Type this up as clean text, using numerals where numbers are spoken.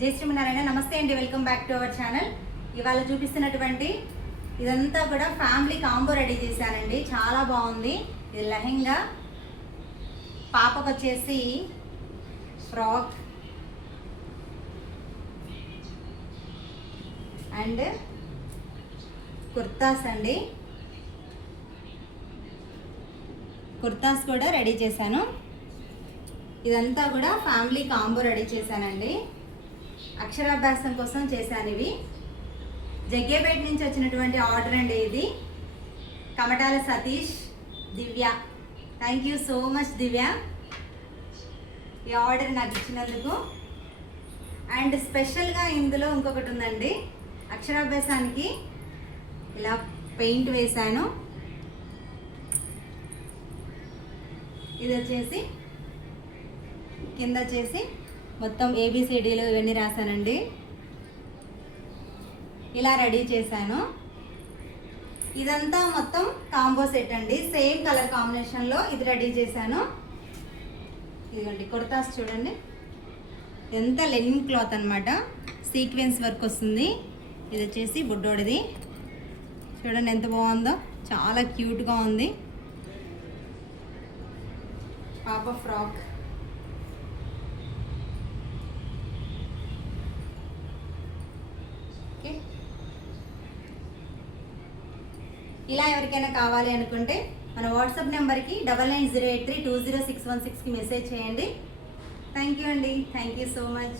జై శ్రీమన్నారాయణ. నమస్తే అండి, welcome back to our channel. ఇవాళ చూపిస్తున్నటువంటి ఇదంతా కూడా ఫ్యామిలీ కాంబో రెడీ చేశానండి. చాలా బాగుంది. ఇది లెహెంగా, పాపకు వచ్చేసి ఫ్రాక్ అండ్ కుర్తాస్ అండి. కుర్తాస్ కూడా రెడీ చేశాను. ఇదంతా కూడా ఫ్యామిలీ కాంబో రెడీ చేశానండి. అక్షరాభ్యాసం కోసం చేశాను. ఇవి జగ్గేపేట నుంచి వచ్చినటువంటి ఆర్డర్ అండి. ఇది కమటాల సతీష్, దివ్య. థ్యాంక్ యూ సో మచ్ దివ్య, ఈ ఆర్డర్ నాకు ఇచ్చినందుకు. అండ్ స్పెషల్గా ఇందులో ఇంకొకటి ఉందండి. అక్షరాభ్యాసానికి ఇలా పెయింట్ వేశాను. ఇది వచ్చేసి కింద వచ్చేసి మొత్తం ఏబిసిడీలు ఇవన్నీ రాశానండి. ఇలా రెడీ చేశాను. ఇదంతా మొత్తం కాంబో సెట్ అండి. సేమ్ కలర్ కాంబినేషన్లో ఇది రెడీ చేశాను. ఇదిగోండి కుర్తాస్ చూడండి, ఎంత లెనిన్ క్లాత్ అనమాట. సీక్వెన్స్ వర్క్ వస్తుంది. ఇది వచ్చేసి బుడ్డోడిది. చూడండి ఎంత బాగుందో, చాలా క్యూట్గా ఉంది. పాప ఫ్రాక్, ఇలా ఎవరికైనా కావాలి అనుకుంటే మన వాట్సాప్ నెంబర్కి 9908320616కి మెసేజ్ చేయండి. థ్యాంక్ యూ అండి. Thank you so much.